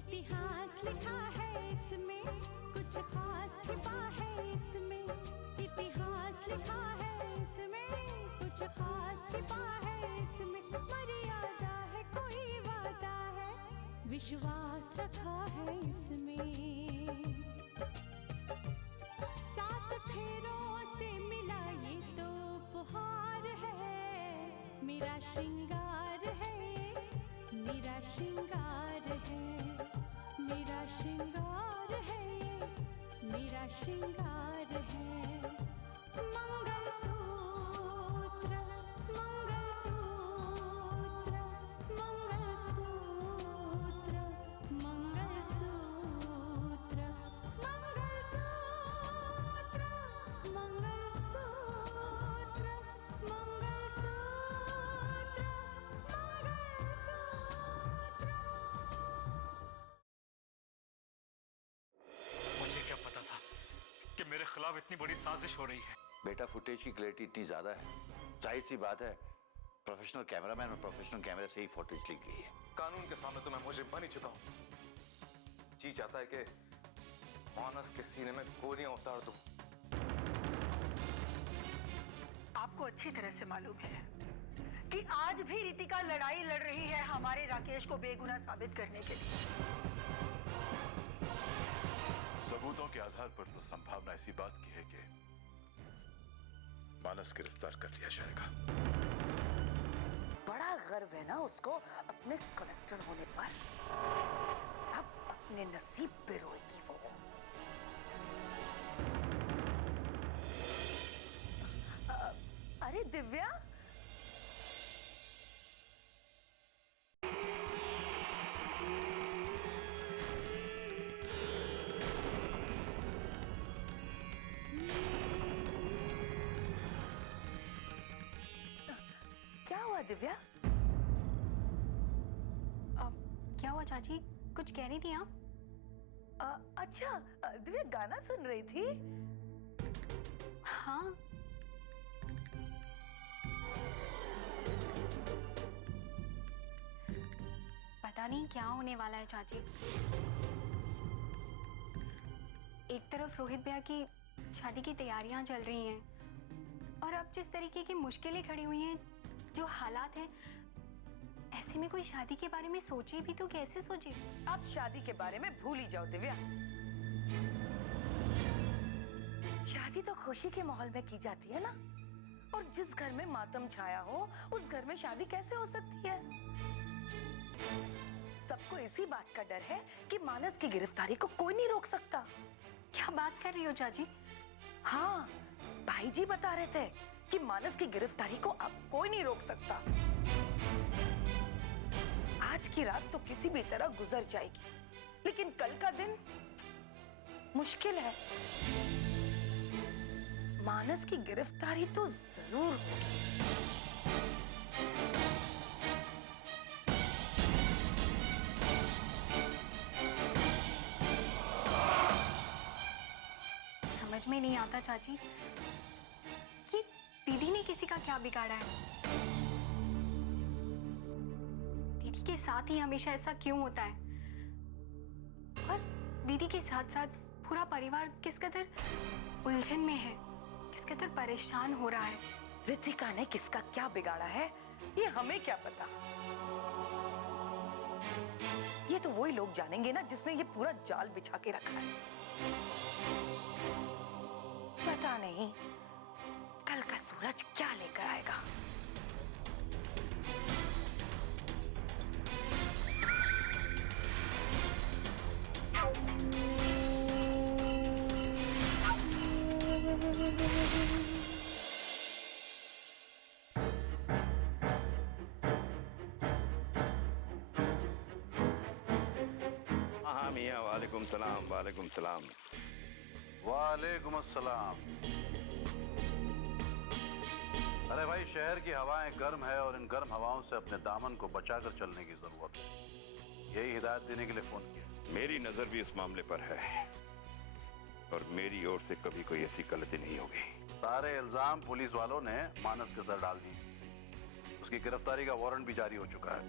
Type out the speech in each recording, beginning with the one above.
इतिहास लिखा है इसमें, कुछ खास छिपा है इसमें। इतिहास लिखा है इसमें, कुछ खास छिपा है इसमें। मर्यादा है कोई वादा है, विश्वास रखा है इसमें। सात फेरों से मिला ये तो उपहार है, मेरा श्रृंगार है, मेरा श्रृंगार है, मेरा श्रृंगार है, मेरा श्रृंगार है। मंगलसूत्र, मंगलसूत्र, मंगलसूत्र, मंगलसूत्र, मंगलसूत्र, मंगलसूत्र, मुझे क्या पता था कि मेरे खिलाफ इतनी बड़ी साजिश हो रही है। बेटा, फुटेज की क्लैरिटी इतनी ज्यादा है, जाहिर सी बात है प्रोफेशनल कैमरामैन और प्रोफेशनल कैमरा से ही फुटेज ली गई है। कानून के सामने तो मैं मुझे बन ही चुका हूं। जी चाहता है कि मानस के सीने में गोलियां उतार दूं। आपको अच्छी तरह से मालूम है कि आज भी रितिका लड़ाई लड़ रही है हमारे राकेश को बेगुनाह साबित करने के लिए। सबूतों के आधार पर तो संभावना ऐसी बात की है कि मानस गिरफ्तार कर लिया जाएगा। बड़ा गर्व है ना उसको अपने कलेक्टर होने पर। अब अपने नसीब पे रोएगी वो। अरे दिव्या, क्या हुआ दिव्या? क्या हुआ चाची, कुछ कह रही थी आप? अच्छा, दिव्या गाना सुन रही थी? हाँ। पता नहीं क्या होने वाला है चाची। एक तरफ रोहित भैया की शादी की तैयारियां चल रही हैं और अब जिस तरीके की मुश्किलें खड़ी हुई हैं, जो हालात हैं, ऐसे में कोई शादी के बारे में सोचे भी तो कैसे सोचे? अब शादी के बारे में भूल ही जाओ दिव्या। शादी तो खुशी के माहौल में की जाती है ना, और जिस घर में मातम छाया हो उस घर में शादी कैसे हो सकती है? सबको इसी बात का डर है कि मानस की गिरफ्तारी को कोई नहीं रोक सकता। क्या बात कर रही हो चाची? हाँ, भाई जी बता रहे थे कि मानस की गिरफ्तारी को अब कोई नहीं रोक सकता। आज की रात तो किसी भी तरह गुजर जाएगी, लेकिन कल का दिन मुश्किल है। मानस की गिरफ्तारी तो जरूर होगी। समझ में नहीं आता चाची कि दीदी ने किसी का क्या बिगाड़ा है। दीदी के साथ ही हमेशा ऐसा क्यों होता है? और दीदी के साथ साथ पूरा परिवार किस कदर उलझन में है, किस कदर परेशान हो रहा है। रितिका ने किसका क्या बिगाड़ा है ये हमें क्या पता। ये तो वही लोग जानेंगे ना जिसने ये पूरा जाल बिछा के रखा है। पता नहीं कल का सूरज क्या लेकर आएगा। हाँ मियाँ, वालेकुम सलाम। वालेकुम सलाम। वालेकुम अस्सलाम। अरे भाई, शहर की हवाएं गर्म है और इन गर्म हवाओं से अपने दामन को बचाकर चलने की जरूरत है। यही हिदायत देने के लिए फोन किया। मेरी नजर भी इस मामले पर है और मेरी ओर से कभी कोई ऐसी गलती नहीं होगी। सारे इल्जाम पुलिस वालों ने मानस के सर डाल दिए। उसकी गिरफ्तारी का वारंट भी जारी हो चुका है।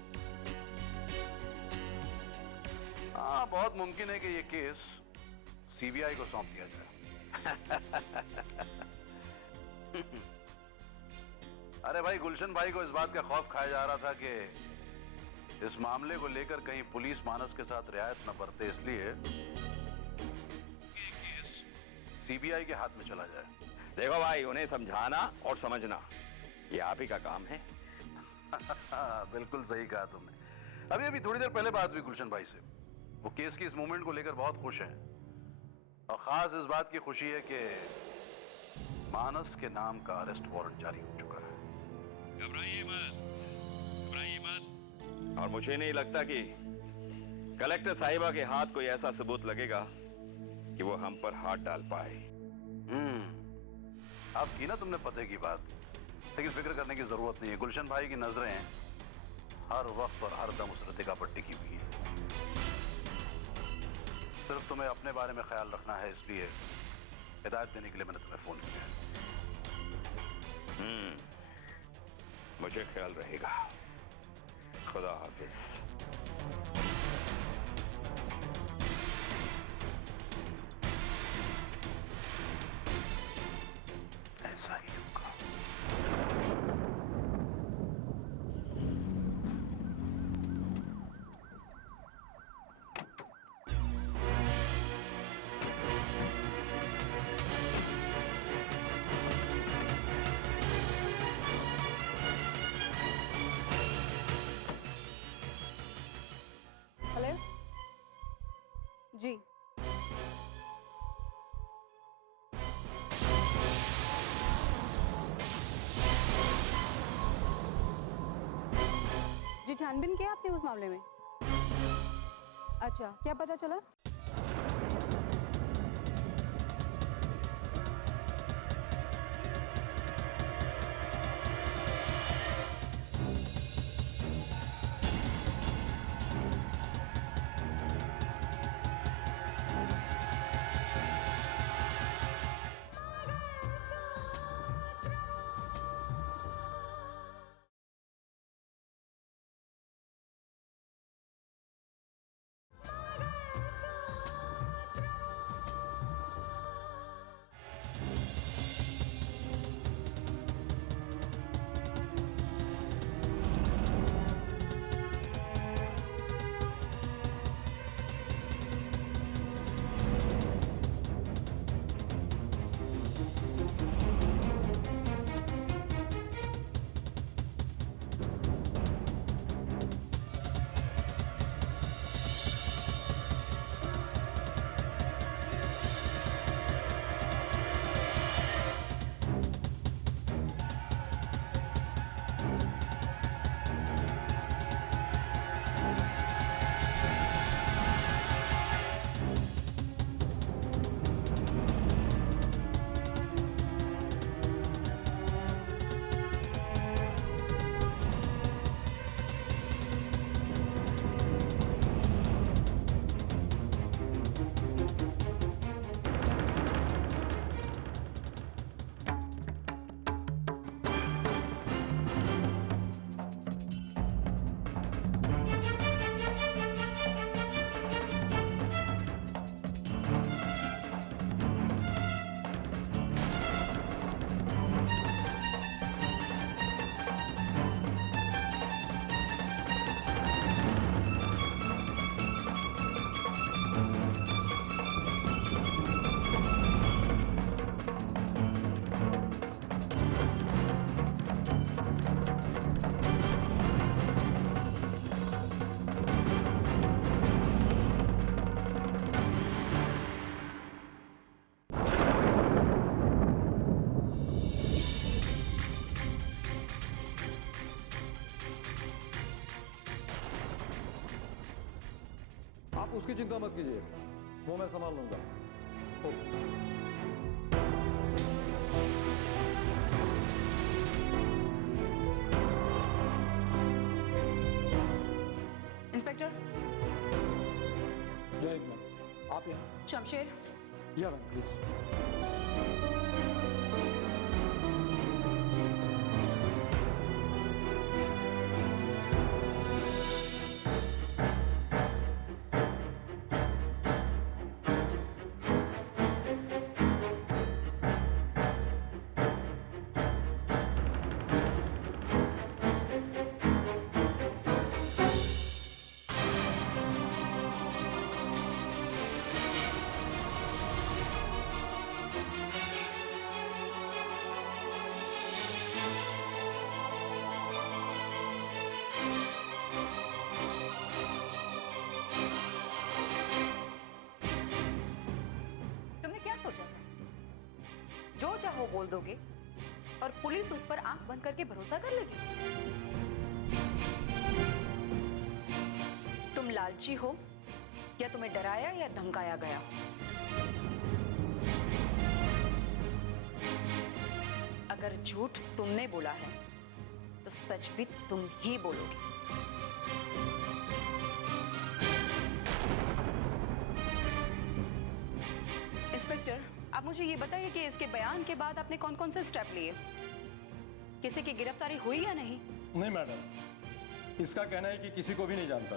हाँ, बहुत मुमकिन है कि ये केस सीबीआई को सौंप दिया जाए। अरे भाई, गुलशन भाई को इस बात का खौफ खाया जा रहा था कि इस मामले को लेकर कहीं पुलिस मानस के साथ रियायत न बरते, इसलिए ये केस सीबीआई के हाथ में चला जाए। देखो भाई, उन्हें समझाना और समझना ये आप ही का काम है। बिल्कुल सही कहा तुमने। अभी थोड़ी देर पहले बात हुई गुलशन भाई से। वो केस की इस मूवमेंट को लेकर बहुत खुश हैं, और खास इस बात की खुशी है कि मानस के नाम का अरेस्ट वारंट जारी हो चुका है। घबराइए मत, घबराइए मत। और मुझे नहीं लगता कि कलेक्टर साहिबा के हाथ कोई ऐसा सबूत लगेगा कि वो हम पर हाथ डाल पाए। अब की ना तुमने पते की बात, लेकिन फिक्र करने की जरूरत नहीं है। गुलशन भाई की नजरें हर वक्त और हर दम उस रितिका पर टिकी हुई है। सिर्फ तुम्हें अपने बारे में ख्याल रखना है, इसलिए हिदायत देने के लिए मैंने तुम्हें फोन किया है। मुझे ख्याल रहेगा। खुदा हाफिज। ऐसा ही होगा। हेलो जी, जी छानबीन किया आपने उस मामले में? अच्छा, क्या पता चला? आप उसकी चिंता मत कीजिए, वो मैं संभाल लूंगा। इंस्पेक्टर जय हिंद मैम, आप यहाँ। शमशेर, या मैम प्लीज। बोल दोगे और पुलिस उस पर आंख बंद करके भरोसा कर लेगी? तुम लालची हो या तुम्हें डराया या धमकाया गया? अगर झूठ तुमने बोला है तो सच भी तुम ही बोलोगे। इंस्पेक्टर, आप मुझे ये बताइए कि इसके बयान के बाद आपने कौन कौन से स्टेप लिए? किसी की गिरफ्तारी हुई या नहीं? नहीं मैडम, इसका कहना है कि किसी को भी नहीं जानता।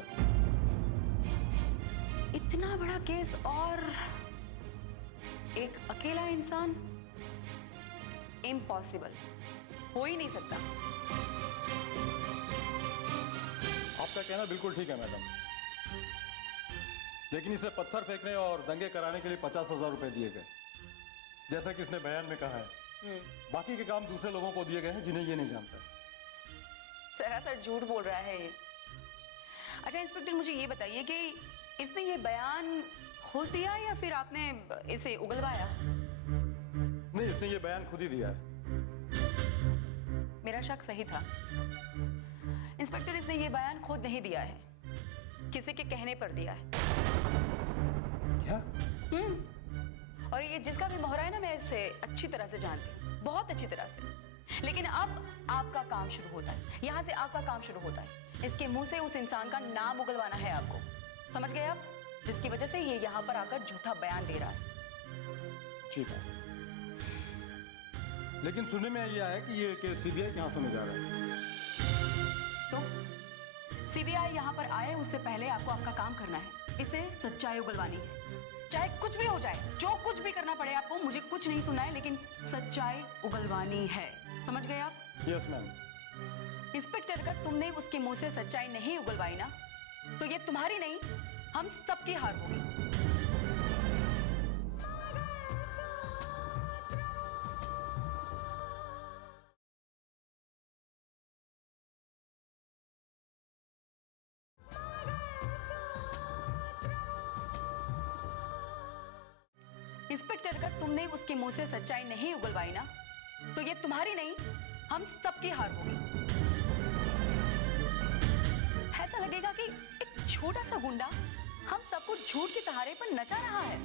इतना बड़ा केस और एक अकेला इंसान? इम्पॉसिबल, हो ही नहीं सकता। आपका कहना बिल्कुल ठीक है मैडम, लेकिन इसे पत्थर फेंकने और दंगे कराने के लिए 50,000 रुपए दिए गए, जैसा कि इसने बयान में कहा है। बाकी के काम दूसरे लोगों को दिए गए हैं जिन्हें ये नहीं जानता। सरासर झूठ बोल रहा है ये। अच्छा इंस्पेक्टर, मुझे ये बताइए कि इसने ये बयान खुद दिया या फिर आपने इसे उगलवाया? नहीं, इसने ये बयान खुद ही दिया है। मेरा शक सही था। इंस्पेक्टर, इसने ये बयान खुद नहीं दिया है, किसी के कहने पर दिया है। क्या? और ये जिसका भी मोहरा है ना, मैं इसे अच्छी तरह से जानती हूँ, बहुत अच्छी तरह से। लेकिन अब आपका काम शुरू होता है, यहाँ से आपका काम शुरू होता है। इसके मुंह से उस इंसान का नाम उगलवाना है आपको, समझ गए आप? जिसकी वजह से ये यहाँ पर आकर झूठा बयान दे रहा है। ठीक है, लेकिन सुनने में ये आया कि ये केस सीबीआई के हाथों में जा रहा है। तो सीबीआई यहाँ पर आए उससे पहले आपको आपका काम करना है, इसे सच्चाई उगलवानी है। चाहे कुछ भी हो जाए, जो कुछ भी करना पड़े आपको, मुझे कुछ नहीं सुनना है, लेकिन सच्चाई उगलवानी है, समझ गए आप? Yes ma'am. इंस्पेक्टर, अगर तुमने उसके मुंह से सच्चाई नहीं उगलवाई ना, तो ये तुम्हारी नहीं, हम सबकी हार होगी। इंस्पेक्टर, अगर तुमने उसके मुंह से सच्चाई नहीं उगलवाई ना, तो ये तुम्हारी नहीं, हम सबकी हार होगी। ऐसा लगेगा कि एक छोटा सा गुंडा हम सबको झूठ के सहारे पर नचा रहा है।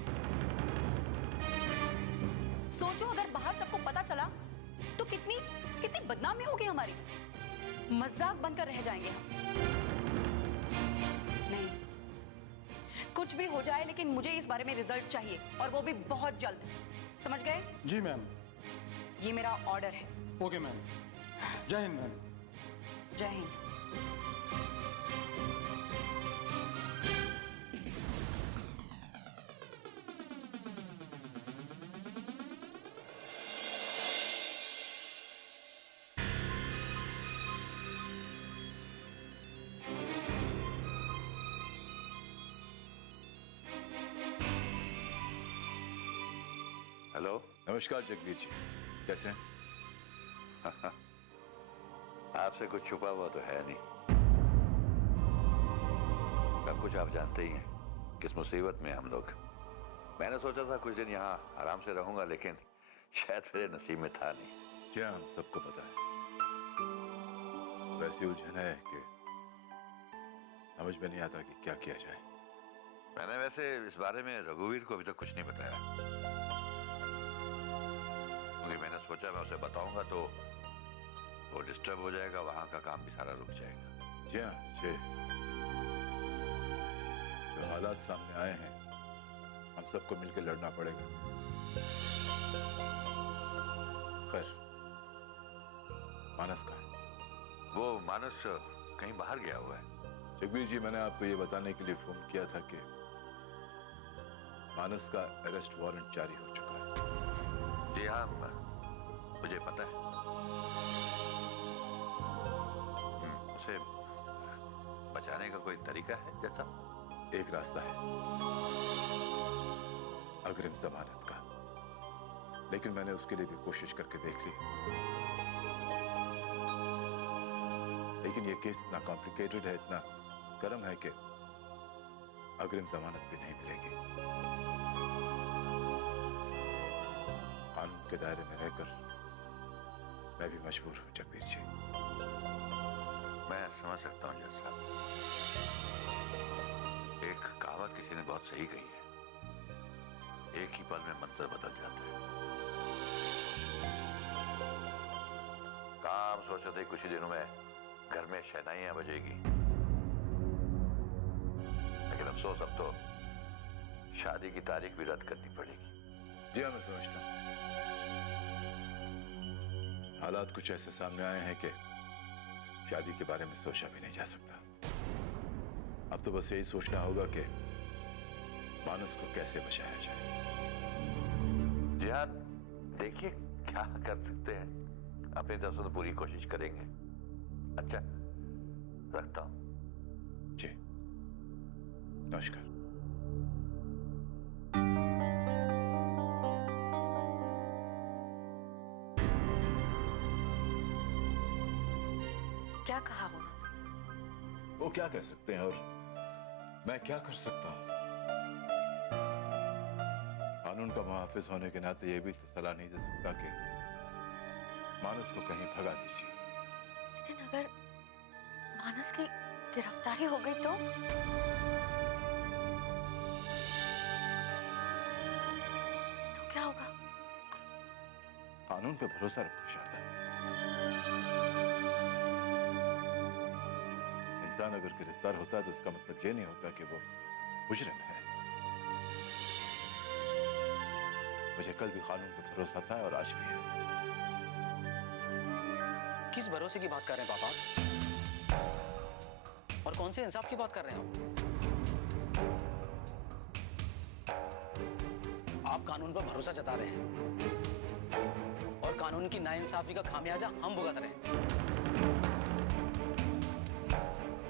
सोचो, अगर बाहर सबको पता चला तो कितनी कितनी बदनामी होगी हमारी, मजाक बनकर रह जाएंगे हम। नहीं, कुछ भी हो जाए, लेकिन मुझे इस बारे में रिजल्ट चाहिए, और वो भी बहुत जल्द, समझ गए? जी मैम। ये मेरा ऑर्डर है। Okay ma'am. जय हिंद मैम। जय हिंद। हेलो, नमस्कार जगदीश जी, कैसे हैं? आपसे कुछ छुपा हुआ तो है नहीं, सब कुछ आप जानते ही हैं किस मुसीबत में हम लोग। मैंने सोचा था कुछ दिन यहाँ आराम से रहूंगा, लेकिन शायद मेरे नसीब में था नहीं। जी हाँ, हम सबको पता है। वैसी उलझन है कि समझ में नहीं आता कि क्या किया जाए। मैंने वैसे इस बारे में रघुवीर को अभी तक कुछ नहीं बताया, क्योंकि मैंने सोचा मैं उसे बताऊंगा तो वो डिस्टर्ब हो जाएगा, वहां का काम भी सारा रुक जाएगा। जी हाँ, जी। जो हालात सामने आए हैं, हम सबको मिलकर लड़ना पड़ेगा। खैर, मानस कहाँ है? वो मानस कहीं बाहर गया हुआ है। जगबीर जी, मैंने आपको ये बताने के लिए फोन किया था कि मानस का अरेस्ट वारंट जारी हो चुका है। जी हाँ, मुझे पता है। उसे बचाने का कोई तरीका है जैसा? एक रास्ता है, अग्रिम जमानत का, लेकिन मैंने उसके लिए भी कोशिश करके देख ली, लेकिन ये केस इतना कॉम्प्लिकेटेड है, इतना गर्म है कि अग्रिम जमानत भी नहीं मिलेगी। कानून के दायरे में रहकर मैं भी मजबूर हूं जगदीश जी। मैं समझ सकता हूँ जज साहब। एक कहावत किसी ने बहुत सही कही है, एक ही पल में मंत्र बदल जाता है। काम सोचो थे कुछ ही दिनों में घर में शहनाइयां बजेगी, लेकिन अफसोस अब तो शादी की तारीख भी रद्द करनी पड़ेगी। जी हाँ, मैं समझता हूँ हालात कुछ ऐसे सामने आए हैं कि शादी के बारे में सोचा भी नहीं जा सकता। अब तो बस यही सोचना होगा कि मानस को कैसे बचाया जाए। जिहाद, देखिए क्या कर सकते हैं, अपनी तरफ से तो पूरी कोशिश करेंगे। अच्छा, रखता हूं। जी, नमस्कार। क्या कहा वो? वो क्या कह सकते हैं और मैं क्या कर सकता हूं? कानून का मुहाफिज होने के नाते ये भी तो सलाह नहीं दे सकता कि मानस को कहीं भगा दीजिए। लेकिन अगर मानस की गिरफ्तारी हो गई तो क्या होगा? कानून पे भरोसा रखो शारदा। इंसान अगर गिरफ्तार होता है तो इसका मतलब ये नहीं होता कि वो मुजरिम है। मुझे कल भी कानून पे भरोसा था और आज भी है। किस भरोसे की बात कर रहे हैं पापा? और कौन से इंसाफ की बात कर रहे हैं आप कानून पर भरोसा जता रहे हैं और कानून की नाइंसाफी का खामियाजा हम भुगत रहे हैं।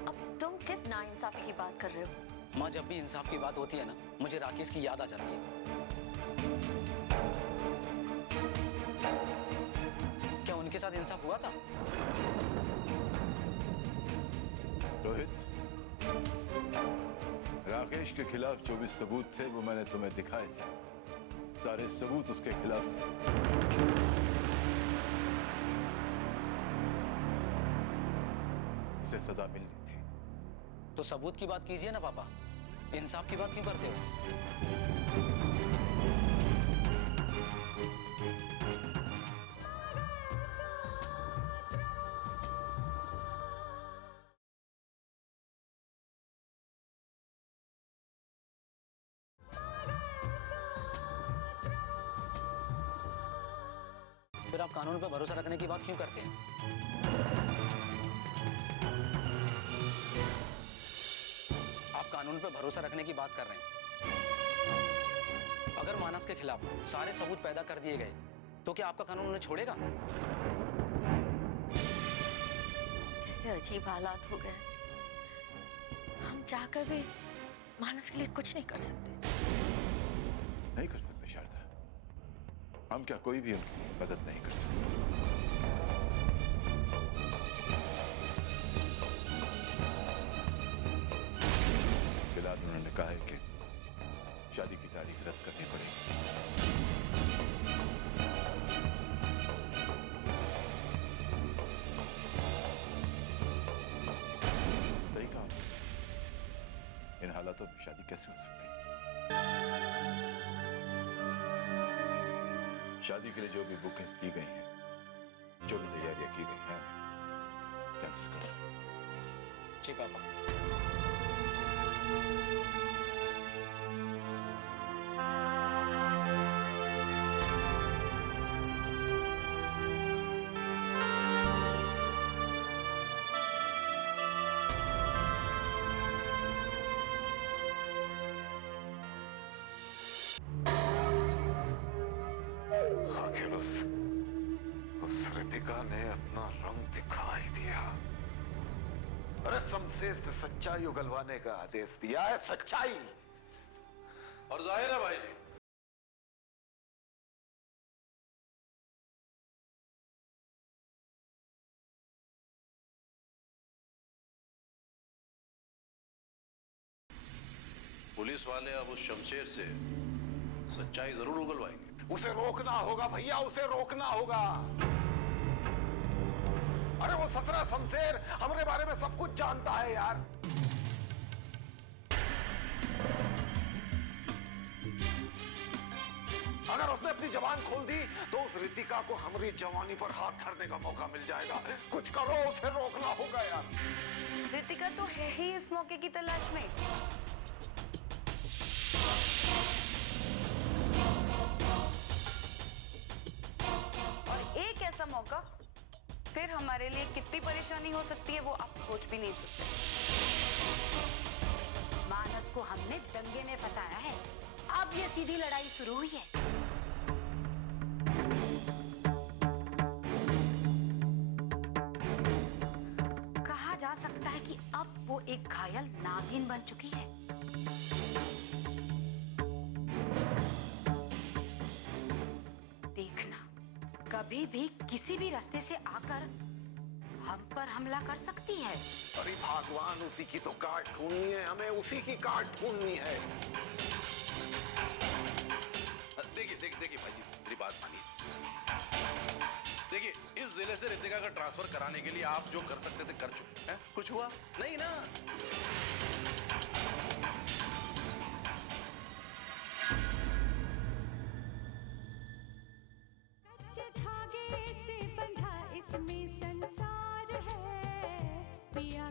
अब तुम किस नाइंसाफी की बात कर रहे हो? माँ, जब भी इंसाफ की बात होती है ना, मुझे राकेश की याद आ जाती है। क्या उनके साथ इंसाफ हुआ था? रोहित, राकेश के खिलाफ जो भी सबूत थे वो मैंने तुम्हें दिखाए थे। सारे सबूत उसके खिलाफ थे। उसे सजा मिलनी थी। तो सबूत की बात कीजिए ना पापा, इंसाफ की बात क्यों करते हो? फिर आप कानून पर भरोसा रखने की बात क्यों करते हैं? आप कानून पर भरोसा रखने की बात कर रहे हैं। अगर मानस के खिलाफ सारे सबूत पैदा कर दिए गए तो क्या आपका कानून उन्हें छोड़ेगा? कैसे अजीब हालात हो गए। हम चाहकर भी मानस के लिए कुछ नहीं कर सकते। नहीं कर सकते शारदा। हम क्या कोई भी उनकी मदद नहीं कर सकते। फिलहाल उन्होंने कहा है कि शादी की तारीख रद्द करनी पड़ेगी। सही कहा। इन हालातों में शादी कैसे हो सकती है? शादी के लिए जो भी बुकिंग्स की गई हैं, जो भी तैयारियां की गई हैं, कैंसिल कर दो। जी पापा। आखिर उस रितिका ने अपना रंग दिखा ही दिया। अरे शमशेर से सच्चाई उगलवाने का आदेश दिया है, सच्चाई। और जाहिर है भाई जी, पुलिस वाले अब उस शमशेर से सच्चाई जरूर उगलवाएंगे। उसे रोकना होगा भैया, उसे रोकना होगा। अरे वो ससरा शमशेर हमारे बारे में सब कुछ जानता है यार। अगर उसने अपनी जबान खोल दी तो उस रितिका को हमारी जवानी पर हाथ धरने का मौका मिल जाएगा। कुछ करो, उसे रोकना होगा यार। रितिका तो है ही इस मौके की तलाश में। और एक ऐसा मौका फिर हमारे लिए कितनी परेशानी हो सकती है वो आप सोच भी नहीं सकते। मानस को हमने दंगे में फंसाया है, अब ये सीधी लड़ाई शुरू हुई है। कहा जा सकता है कि अब वो एक घायल नागिन बन चुकी है। देखना, कभी भी किसी भी रास्ते से आकर हम पर हमला कर सकती है। अरे भगवान, उसी की तो काट ढूंढनी है हमें, उसी की काट ढूंढनी है। देखिए भाई, मेरी बात मानिए। देखिए, इस जिले से रितिका का ट्रांसफर कराने के लिए आप जो कर सकते थे कर चुके हैं। कुछ हुआ नहीं ना? कच्चे धागे से बंधा इसमें संसार है, पिया